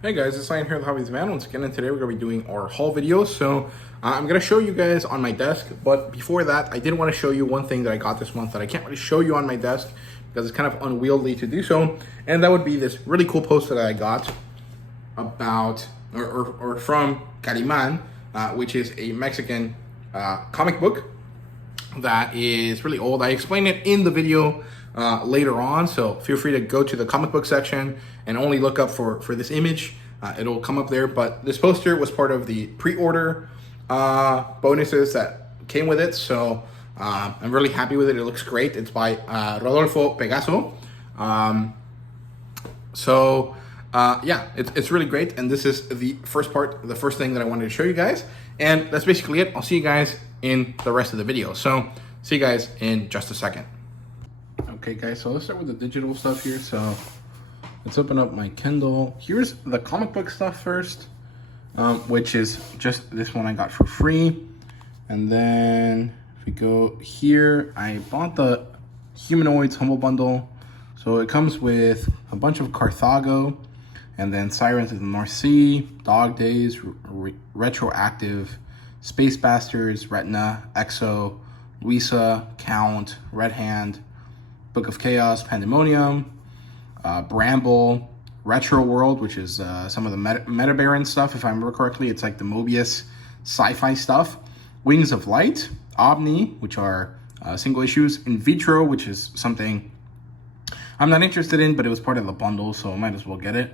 Hey guys, it's Ryan here with HobbiesofaMan once again, and today we're going to be doing our haul video. So I'm going to show you guys on my desk, but before that, I did want to show you one thing that I got this month that I can't really show you on my desk because it's kind of unwieldy to do so, and that would be this really cool poster that I got about, or from Cariman, which is a Mexican comic book that is really old. I explain it in the video later on, so feel free to go to the comic book section and only look up for this image. It'll come up there, but this poster was part of the pre-order bonuses that came with it, so I'm really happy with it. It looks great. It's by Rodolfo Pegaso. Yeah, it's really great, and this is the first thing that I wanted to show you guys, and that's basically it. I'll see you guys in the rest of the video. So see you guys in just a second. Okay guys, so let's start with the digital stuff here. So let's open up my Kindle. Here's the comic book stuff first, which is just this one I got for free. And then if we go here, I bought the Humanoids Humble Bundle. So it comes with a bunch of Carthago, and then Sirens of the North Sea, Dog Days, Retroactive, Space Bastards, Retina, Exo, Luisa, Count, Red Hand, Book of Chaos, Pandemonium, Bramble, Retro World, which is some of the Meta Baron stuff, if I remember correctly. It's like the Mobius sci-fi stuff. Wings of Light, Omni, which are single issues. In Vitro, which is something I'm not interested in, but it was part of the bundle, so I might as well get it.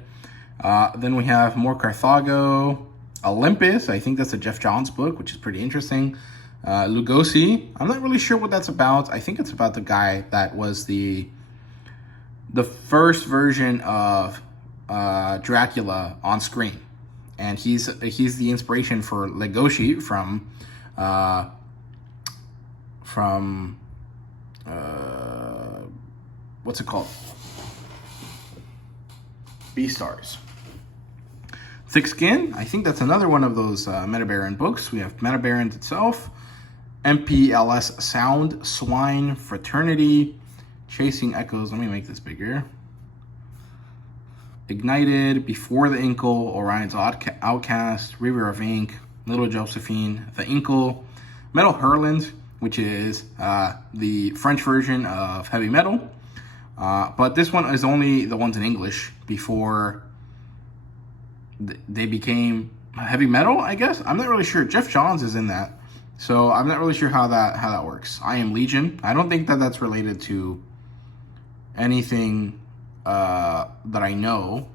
Then we have more Carthago. Olympus, I think that's a Jeff Johns book, which is pretty interesting. Lugosi, I'm not really sure what that's about. I think it's about the guy that was the first version of Dracula on screen, and he's the inspiration for Legoshi from what's it called? Beastars. Thick Skin, I think that's another one of those Meta Baron books. We have Meta Baron itself, MPLS Sound, Swine, Fraternity, Chasing Echoes. Let me make this bigger. Ignited, Before the Inkle, Orion's Outcast, River of Ink, Little Josephine, The Inkle, Metal Hurland, which is the French version of Heavy Metal. But this one is only the ones in English before they became Heavy Metal, I guess. I'm not really sure. Jeff Johns is in that, so I'm not really sure how that works. I Am Legion. I don't think that's related to anything that I know.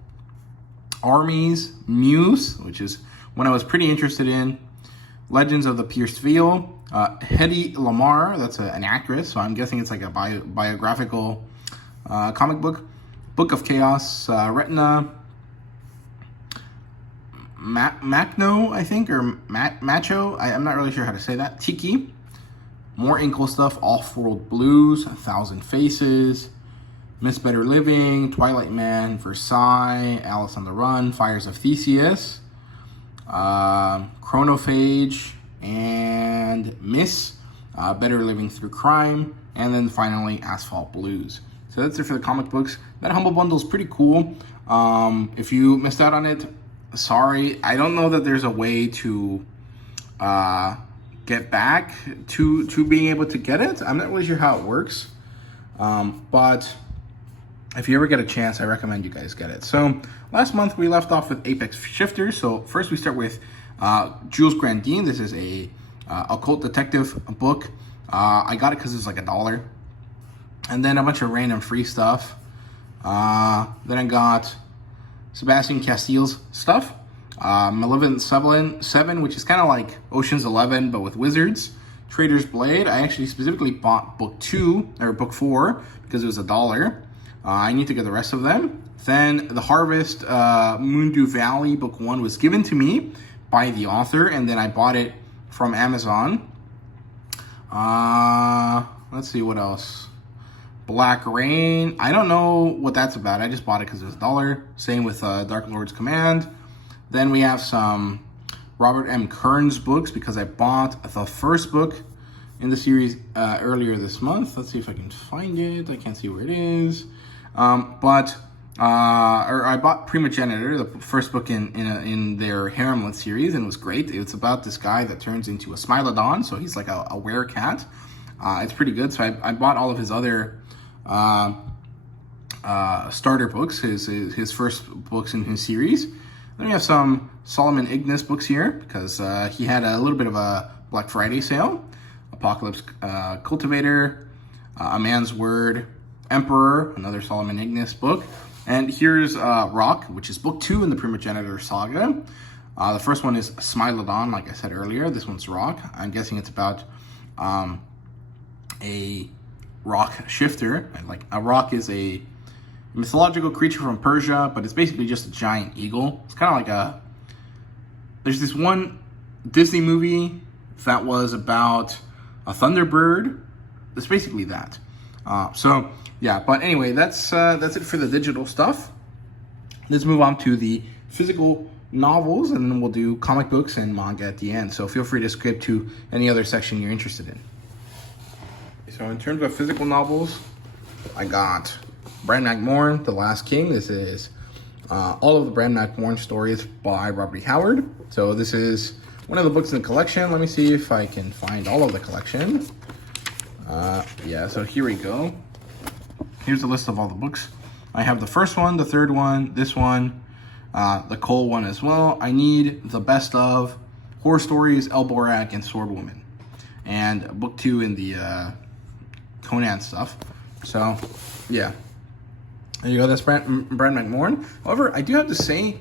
Armies, Muse, which is one I was pretty interested in. Legends of the Pierced Veil. Hedy Lamarr, that's an actress, so I'm guessing it's like a biographical comic book. Book of Chaos, Retina, Macno, I think, or Macho. I'm not really sure how to say that. Tiki. More Inkle stuff. Off-World Blues, 1,000 Faces, Miss Better Living, Twilight Man, Versailles, Alice on the Run, Fires of Theseus, Chronophage, and Miss, Better Living Through Crime, and then finally Asphalt Blues. So that's it for the comic books. That Humble Bundle is pretty cool. If you missed out on it, sorry. I don't know that there's a way to get back to being able to get it. I'm not really sure how it works. But if you ever get a chance, I recommend you guys get it. So last month we left off with Apex Shifters. So first we start with Jules Grandin. This is a occult detective book. I got it because it's like $1. And then a bunch of random free stuff. Then I got Sebastian Castile's stuff. Malevolent 7, which is kind of like Ocean's 11, but with wizards. Trader's Blade. I actually specifically bought book 4 because it was $1. I need to get the rest of them. Then The Harvest, Mundu Valley, book 1 was given to me by the author, and then I bought it from Amazon. Let's see what else. Black Rain. I don't know what that's about. I just bought it because it was $1. Same with Dark Lord's Command. Then we have some Robert M. Kearns books because I bought the first book in the series earlier this month. Let's see if I can find it. I can't see where it is. But or I bought Primogenitor, the first book in their Haremlet series, and it was great. It's about this guy that turns into a Smilodon, so he's like a werecat. It's pretty good. So I bought all of his other starter books, his first books in his series. Then we have some Solomon Ignis books here, because he had a little bit of a Black Friday sale. Apocalypse Cultivator, A Man's Word, Emperor, another Solomon Ignis book. And here's Rock, which is book 2 in the Primogenitor saga. The first one is Smilodon, like I said earlier. This one's Rock. I'm guessing it's about a rock shifter. Like, a rock is a mythological creature from Persia, but it's basically just a giant eagle. It's kind of like there's this one Disney movie that was about a thunderbird. It's basically that. So yeah, but anyway, that's it for the digital stuff. Let's move on to the physical novels, and then we'll do comic books and manga at the end. So feel free to skip to any other section you're interested in. So in terms of physical novels, I got Bran McMorn, The Last King. This is all of the Bran McMorn stories by Robert E. Howard. So this is one of the books in the collection. Let me see if I can find all of the collection. Yeah, so here we go. Here's a list of all the books. I have the first one, the third one, this one, the Cole one as well. I need the best of Horror Stories, Elborak, and Swordwoman. And book 2 in the Conan stuff. So, yeah. There you go, that's Bran McMorn. However, I do have to say,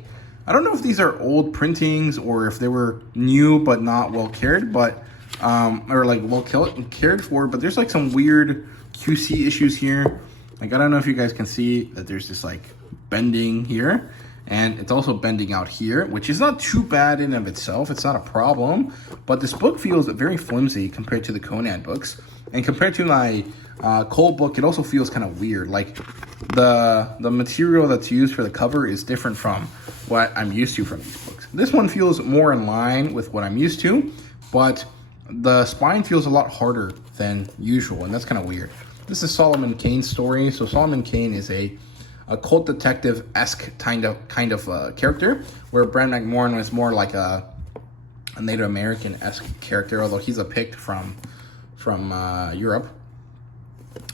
I don't know if these are old printings or if they were new but not well cared, but or like well cared for, but there's like some weird QC issues here. Like, I don't know if you guys can see that there's this like bending here, and it's also bending out here, which is not too bad in of itself. It's not a problem, but this book feels very flimsy compared to the Conan books, and compared to my Cole book, it also feels kind of weird. Like the material that's used for the cover is different from what I'm used to from these books. This one feels more in line with what I'm used to, but the spine feels a lot harder than usual, and that's kind of weird. This is Solomon Kane's story. So Solomon Kane is a cult detective-esque kind of character, where Bran McMorn is more like a Native American-esque character, although he's a Pict from Europe.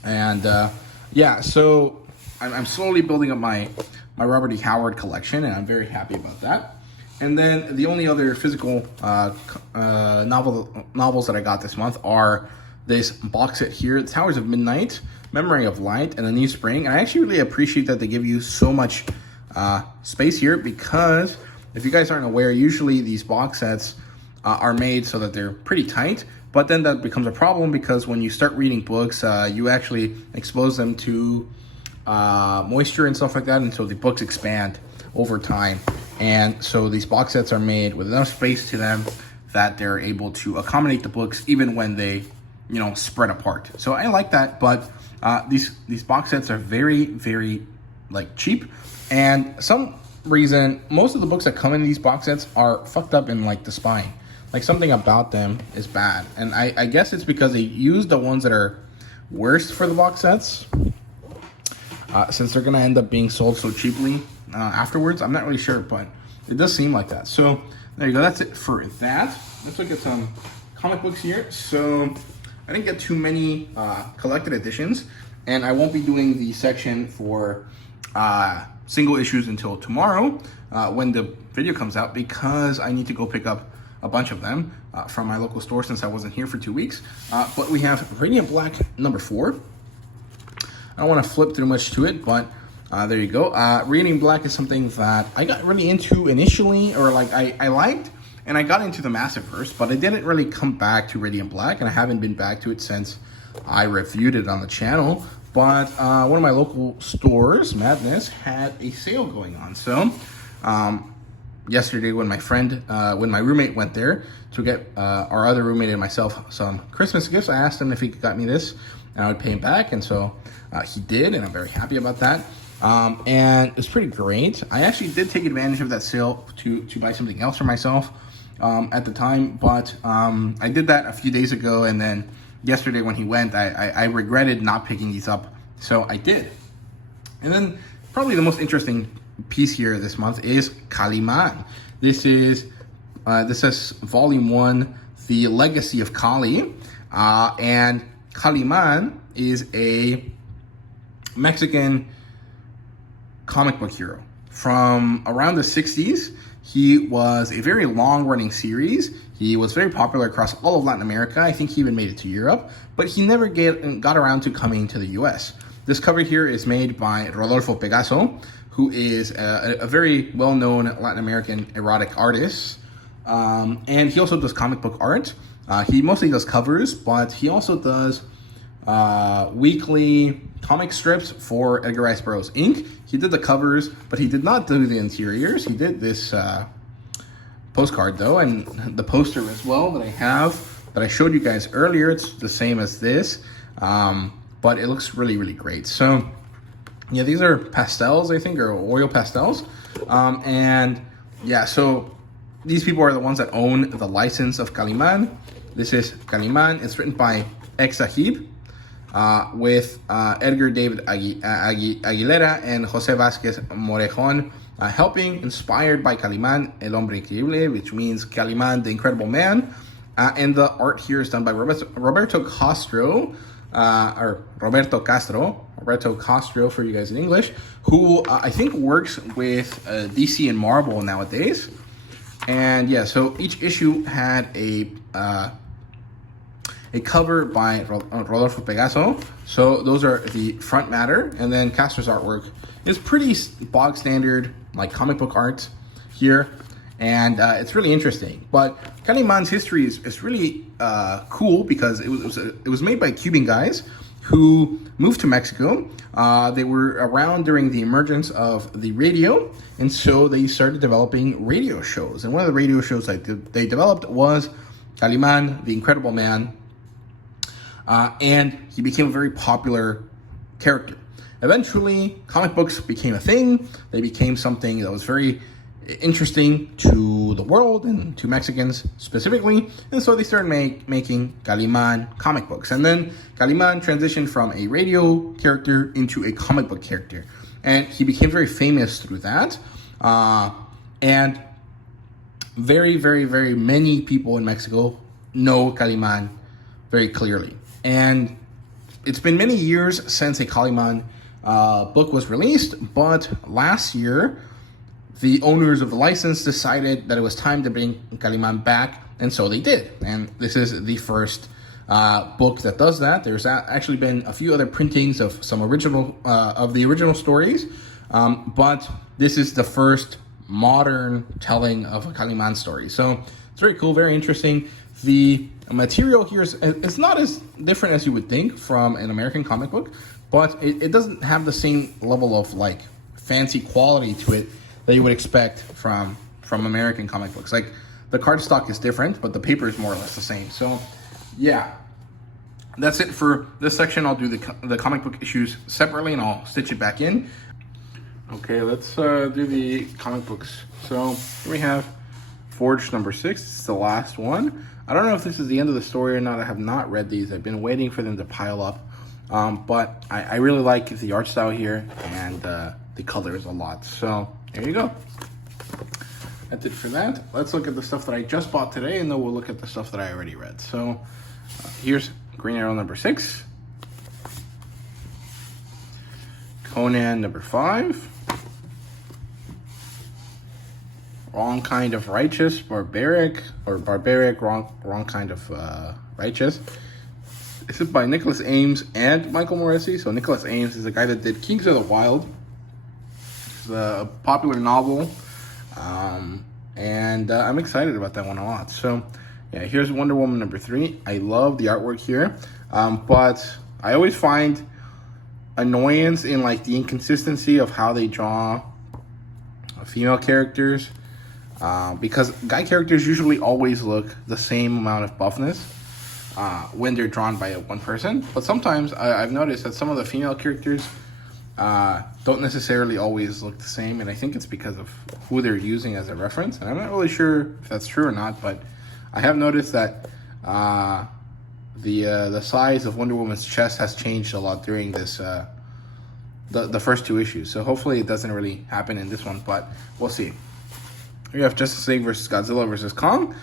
And yeah, so I'm slowly building up my Robert E. Howard collection, and I'm very happy about that. And then the only other physical novels that I got this month are this box set here, Towers of Midnight, Memory of Light, and A New Spring. And I actually really appreciate that they give you so much space here, because if you guys aren't aware, usually these box sets are made so that they're pretty tight, but then that becomes a problem because when you start reading books, you actually expose them to moisture and stuff like that, and so the books expand over time. And so these box sets are made with enough space to them that they're able to accommodate the books even when they, you know, spread apart. So I like that, but these box sets are very, very like cheap, and some reason most of the books that come in these box sets are fucked up in like the spine. Like, something about them is bad, and I guess it's because they use the ones that are worst for the box sets, since they're gonna end up being sold so cheaply afterwards. I'm not really sure, but it does seem like that. So there you go, that's it for that. Let's look at some comic books here. So I didn't get too many collected editions, and I won't be doing the section for single issues until tomorrow when the video comes out, because I need to go pick up a bunch of them from my local store since I wasn't here for 2 weeks. But we have Radiant Black number 4. I don't want to flip too much to it, but there you go. Radiant Black is something that I got really into initially, or like I liked, and I got into the Massiveverse, but I didn't really come back to Radiant Black, and I haven't been back to it since I reviewed it on the channel. But one of my local stores, Madness, had a sale going on. So yesterday when my roommate went there to get our other roommate and myself some Christmas gifts, I asked him if he got me this, and I would pay him back, and so he did, and I'm very happy about that. And it's pretty great. I actually did take advantage of that sale to buy something else for myself at the time, but I did that a few days ago, and then yesterday when he went, I regretted not picking these up, so I did. And then probably the most interesting piece here this month is Kaliman. This is Volume 1, The Legacy of Kali. And Kaliman is a Mexican comic book hero. From around the 60s, he was a very long-running series. He was very popular across all of Latin America. I think he even made it to Europe, but he never got around to coming to the US. This cover here is made by Rodolfo Pegaso, who is a very well-known Latin American erotic artist. And he also does comic book art. He mostly does covers, but he also does weekly comic strips for Edgar Rice Burroughs Inc. He did the covers, but he did not do the interiors. He did this postcard though, and the poster as well that I showed you guys earlier. It's the same as this, but it looks really, really great. So yeah, these are pastels, I think, or oil pastels. And yeah, so these people are the ones that own the license of Kaliman. This is Kaliman. It's written by Exahib, with Edgar David Aguilera and Jose Vasquez Morejon helping, inspired by Kaliman, El Hombre Increíble, which means Kaliman, the Incredible Man. And the art here is done by Roberto Castro for you guys in English, who I think works with DC and Marvel nowadays. And yeah, so each issue had a cover by Rodolfo Pegaso. So those are the front matter, and then Castro's artwork is pretty bog standard, like comic book art here, and it's really interesting. But Kaliman's history is really cool because it was made by Cuban guys who moved to Mexico. They were around during the emergence of the radio, and so they started developing radio shows. And one of the radio shows that they developed was Kaliman, the Incredible Man, and he became a very popular character. Eventually, comic books became a thing. They became something that was very interesting to the world and to Mexicans specifically, and so they started making Kaliman comic books. And then Kaliman transitioned from a radio character into a comic book character, and he became very famous through that. And very, very, very many people in Mexico know Kaliman very clearly. And it's been many years since a Kaliman book was released, but last year the owners of the license decided that it was time to bring Kaliman back, and so they did. And this is the first book that does that. There's actually been a few other printings of some of the original stories, but this is the first modern telling of a Kaliman story. So it's very cool, very interesting. The material here is not as different as you would think from an American comic book, but it doesn't have the same level of like fancy quality to it that you would expect from American comic books. Like the cardstock is different, but the paper is more or less the same. So yeah, that's it for this section. I'll do the comic book issues separately, and I'll stitch it back in. Okay, let's do the comic books. So here we have Forge number 6. It's the last one. I don't know if this is the end of the story or not. I have not read these. I've been waiting for them to pile up. But I really like the art style here, and the colors a lot. So there you go. That's it for that. Let's look at the stuff that I just bought today, and then we'll look at the stuff that I already read. So here's Green Arrow number 6. Conan number 5. Wrong Kind of Righteous, Barbaric, wrong kind of righteous. This is by Nicholas Ames and Michael Morrissey. So Nicholas Ames is the guy that did Kings of the Wild. It's a popular novel, and I'm excited about that one a lot. So yeah, here's Wonder Woman number 3. I love the artwork here, but I always find annoyance in like the inconsistency of how they draw female characters. Because guy characters usually always look the same amount of buffness when they're drawn by one person. But sometimes I've noticed that some of the female characters don't necessarily always look the same. And I think it's because of who they're using as a reference. And I'm not really sure if that's true or not. But I have noticed that the size of Wonder Woman's chest has changed a lot during this the first 2 issues. So hopefully it doesn't really happen in this one, but we'll see. We have Justice League versus Godzilla versus Kong.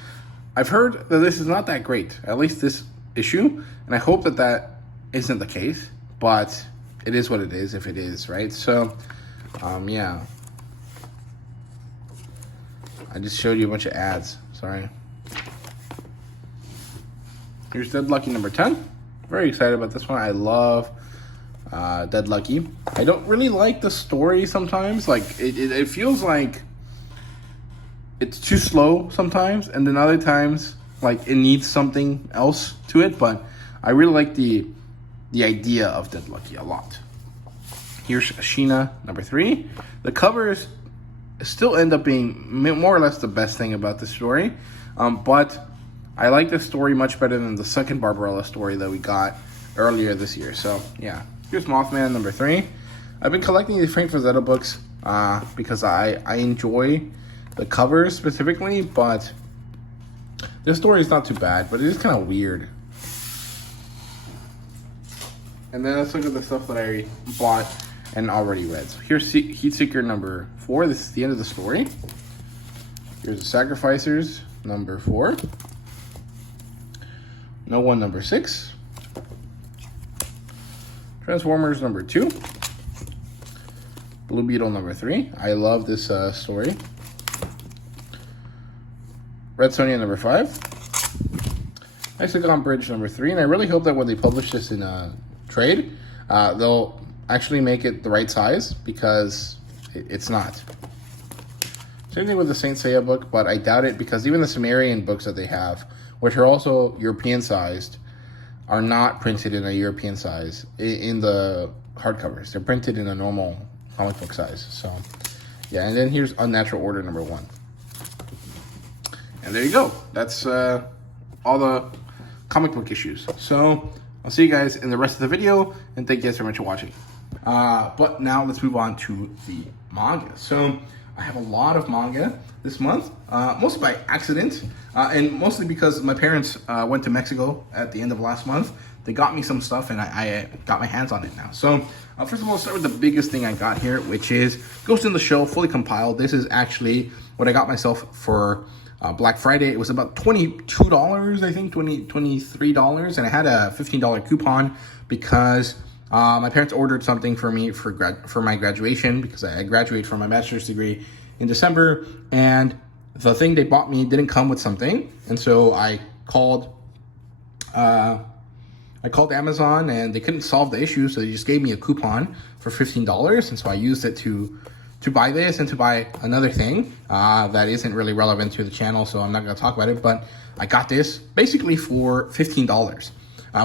I've heard that this is not that great, at least this issue, and I hope that that isn't the case, but it is what it is if it is, right? So, yeah. I just showed you a bunch of ads, sorry. Here's Dead Lucky number 10. Very excited about this one. I love Dead Lucky. I don't really like the story sometimes. Like, it feels like it's too slow sometimes, and then other times, like, it needs something else to it, but I really like the idea of Dead Lucky a lot. Here's Sheena number 3. The covers still end up being more or less the best thing about the story, but I like this story much better than the second Barbarella story that we got earlier this year. So yeah, here's Mothman number 3. I've been collecting these Frank Frazetta books because I enjoy the covers specifically, but this story is not too bad, but it is kind of weird. And then let's look at the stuff that I bought and already read. So here's Heatseeker number 4. This is the end of the story. Here's the Sacrificers number 4. No One number 6. Transformers number 2. Blue Beetle number 3. I love this story. Red Sonja number 5. Hexagon Bridge number 3. And I really hope that when they publish this in a trade, they'll actually make it the right size, because it's not. Same thing with the Saint Seiya book, but I doubt it, because even the Sumerian books that they have, which are also European sized, are not printed in a European size in the hardcovers. They're printed in a normal comic book size. So yeah, and then here's Unnatural Order number 1. And there you go. That's all the comic book issues. So I'll see you guys in the rest of the video, and thank you guys very much for watching. But now let's move on to the manga. So I have a lot of manga this month, mostly by accident, and mostly because my parents went to Mexico at the end of last month. They got me some stuff, and I got my hands on it now. So first of all, I'll start with the biggest thing I got here, which is Ghost in the Shell fully compiled. This is actually what I got myself for Black Friday. It was about $22, I think, $23, and I had a $15 coupon because my parents ordered something for me for my graduation, because I graduated from my bachelor's degree in December, and the thing they bought me didn't come with something, and so I called Amazon, and they couldn't solve the issue, so they just gave me a coupon for $15, and so I used it to buy this and to buy another thing that isn't really relevant to the channel, so I'm not going to talk about it, but I got this basically for $15,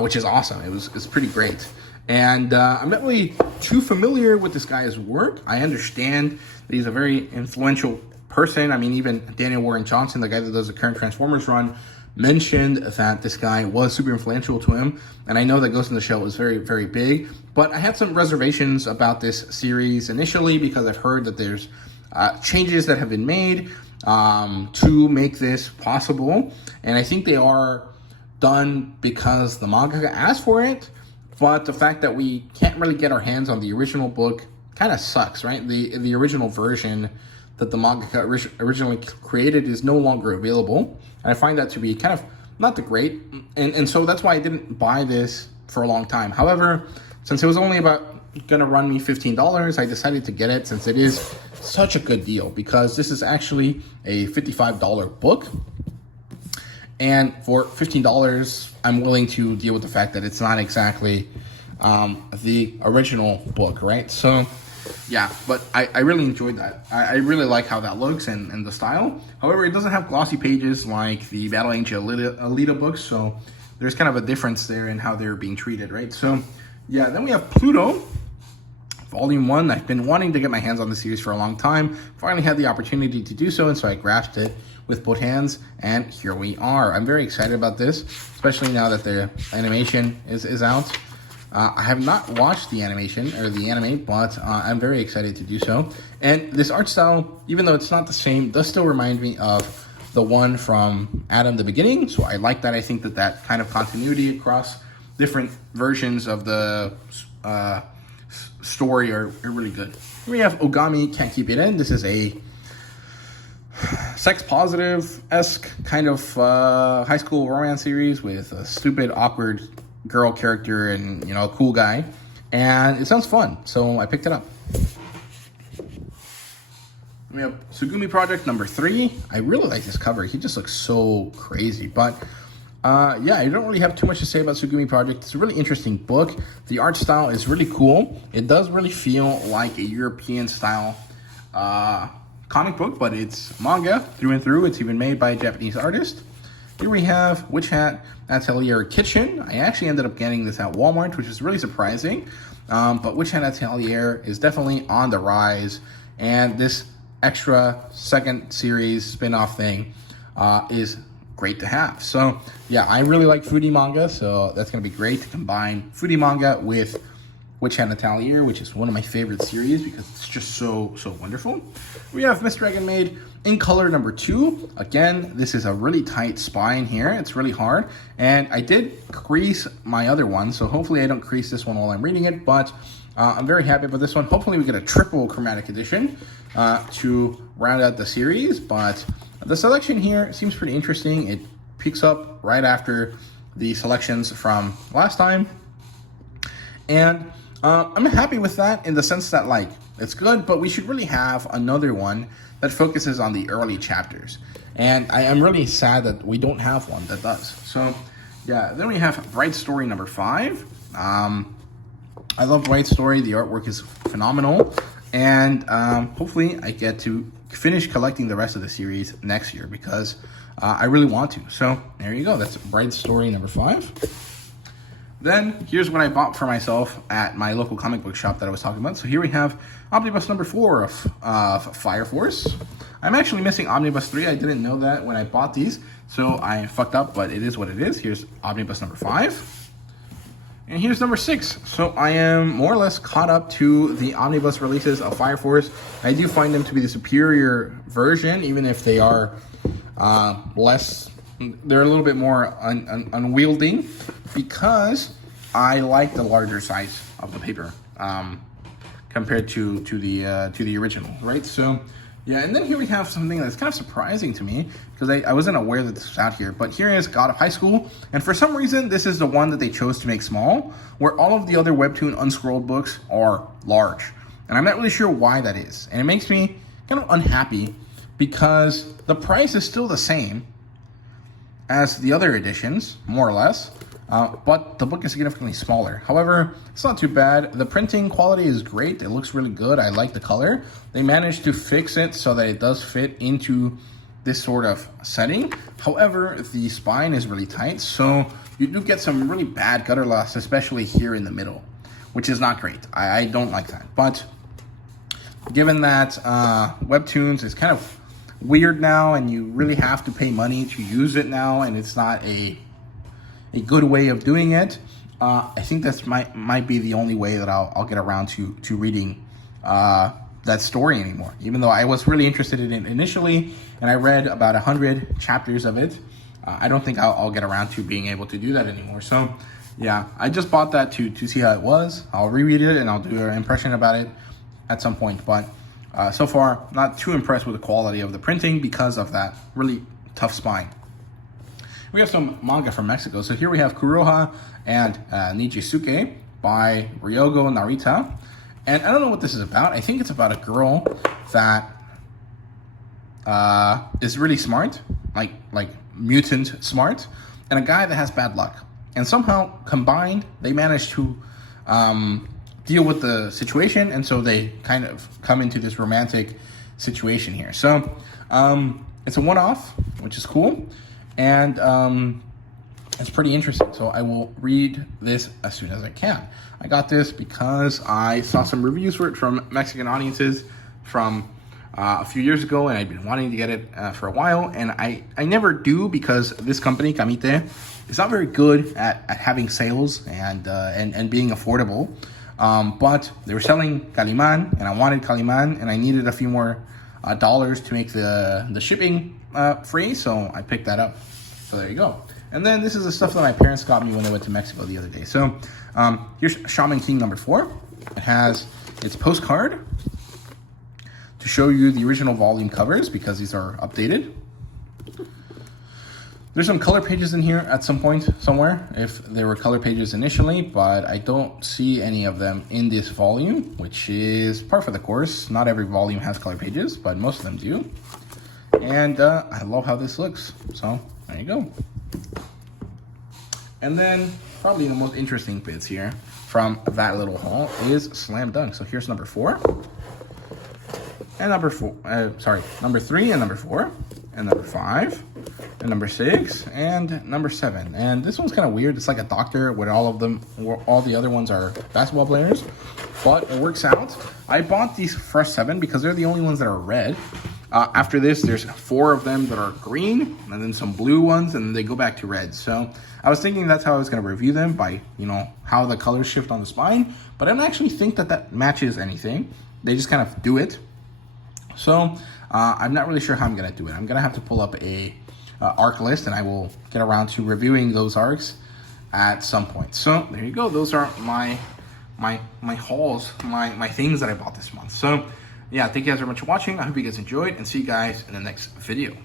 which is awesome. It's pretty great. And I'm not really too familiar with this guy's work. I understand that he's a very influential person. I mean, even Daniel Warren Johnson, the guy that does the current Transformers run, mentioned that this guy was super influential to him. And I know that Ghost in the Shell was very, very big. But I had some reservations about this series initially, because I've heard that there's changes that have been made to make this possible. And I think they are done because the manga asked for it. But the fact that we can't really get our hands on the original book kind of sucks, right? The original version that the manga originally created is no longer available. And I find that to be kind of not the great. And so that's why I didn't buy this for a long time. However, since it was only going to run me $15, I decided to get it, since it is such a good deal, because this is actually a $55 book. And for $15, I'm willing to deal with the fact that it's not exactly the original book, right? So, yeah, but I really enjoyed that. I really like how that looks and the style. However, it doesn't have glossy pages like the Battle Angel Alita books, so there's kind of a difference there in how they're being treated, right? So, yeah, then we have Pluto, Volume 1. I've been wanting to get my hands on the series for a long time. Finally had the opportunity to do so, and so I grasped it with both hands, and here we are. I'm very excited about this, especially now that the animation is out. I have not watched the animation, or the anime, but I'm very excited to do so. And this art style, even though it's not the same, does still remind me of the one from Adam the Beginning, so I like that. I think that kind of continuity across different versions of the story are really good. We have Ogami Can't Keep It In. This is a sex positive-esque kind of high school romance series with a stupid, awkward girl character and, you know, a cool guy. And it sounds fun, so I picked it up. We have Tsugumi Project number 3. I really like this cover. He just looks so crazy. But yeah, I don't really have too much to say about Tsugumi Project. It's a really interesting book. The art style is really cool. It does really feel like a European style comic book, but it's manga through and through. It's even made by a Japanese artist. Here we have Witch Hat Atelier Kitchen. I actually ended up getting this at Walmart, which is really surprising. But Witch Hat Atelier is definitely on the rise, and this extra second series spin-off thing is great to have. So yeah, I really like foodie manga, so that's gonna be great to combine foodie manga with Witch Hat Atelier, which is one of my favorite series because it's just so wonderful. We have Miss Dragon Maid in color number 2. Again, this is a really tight spine here. It's really hard, and I did crease my other one, so hopefully I don't crease this one while I'm reading it, but I'm very happy about this one. Hopefully we get a triple chromatic edition to round out the series, but the selection here seems pretty interesting. It picks up right after the selections from last time, and I'm happy with that in the sense that, like, it's good, but we should really have another one that focuses on the early chapters. And I am really sad that we don't have one that does. So, yeah, then we have Bright Story number 5. I love Bright Story. The artwork is phenomenal. And hopefully I get to finish collecting the rest of the series next year because I really want to. So, there you go. That's Bright Story number 5. Then, here's what I bought for myself at my local comic book shop that I was talking about. So here we have Omnibus number 4 of Fire Force. I'm actually missing Omnibus 3. I didn't know that when I bought these, so I fucked up, but it is what it is. Here's Omnibus number 5. And here's number 6. So I am more or less caught up to the Omnibus releases of Fire Force. I do find them to be the superior version, even if they are less... They're a little bit more unwieldy because I like the larger size of the paper compared to the original, right? So yeah, and then here we have something that's kind of surprising to me because I wasn't aware that this was out here. But here is God of High School, and for some reason this is the one that they chose to make small, where all of the other webtoon unscrolled books are large, and I'm not really sure why that is, and it makes me kind of unhappy because the price is still the same as the other editions, more or less, but the book is significantly smaller. However, it's not too bad. The printing quality is great. It looks really good. I like the color. They managed to fix it so that it does fit into this sort of setting. However, the spine is really tight, so you do get some really bad gutter loss, especially here in the middle, which is not great. I don't like that. But given that Webtoons is kind of weird now, and you really have to pay money to use it now, and it's not a good way of doing it. I think that's might be the only way that I'll get around to reading that story anymore. Even though I was really interested in it initially, and I read about 100 chapters of it, I don't think I'll get around to being able to do that anymore. So yeah, I just bought that to see how it was. I'll reread it and I'll do an impression about it at some point, but so far, not too impressed with the quality of the printing because of that really tough spine. We have some manga from Mexico. So here we have Kuroha and Nijisuke by Ryogo Narita. And I don't know what this is about. I think it's about a girl that is really smart, like mutant smart, and a guy that has bad luck. And somehow combined, they manage to deal with the situation, and so they kind of come into this romantic situation here. So it's a one-off, which is cool, and it's pretty interesting. So I will read this as soon as I can. I got this because I saw some reviews for it from Mexican audiences from a few years ago, and I've been wanting to get it for a while, and I never do because this company, Kamite, is not very good at having sales and being affordable. But they were selling Kaliman, and I wanted Kaliman, and I needed a few more dollars to make the shipping free, so I picked that up. So there you go. And then this is the stuff that my parents got me when they went to Mexico the other day. So here's Shaman King number 4. it has its postcard to show you the original volume covers because these are updated. There's some color pages in here at some point somewhere, if there were color pages initially, but I don't see any of them in this volume, which is par for the course. Not every volume has color pages, but most of them do. And I love how this looks. So there you go. And then probably the most interesting bits here from that little haul is Slam Dunk. So here's number 4 and number 3 and number 4 and number 5 and number 6 and number 7. And this one's kind of weird. It's like a doctor where all the other ones are basketball players, but it works out. I bought these first 7 because they're the only ones that are red. After this, there's 4 of them that are green, and then some blue ones, and they go back to red. So I was thinking that's how I was going to review them, by, you know, how the colors shift on the spine. But I don't actually think that that matches anything. They just kind of do it. So I'm not really sure how I'm going to do it. I'm going to have to pull up a arc list, and I will get around to reviewing those arcs at some point. So there you go. Those are my hauls, my things that I bought this month. So yeah, thank you guys very much for watching. I hope you guys enjoyed, and see you guys in the next video.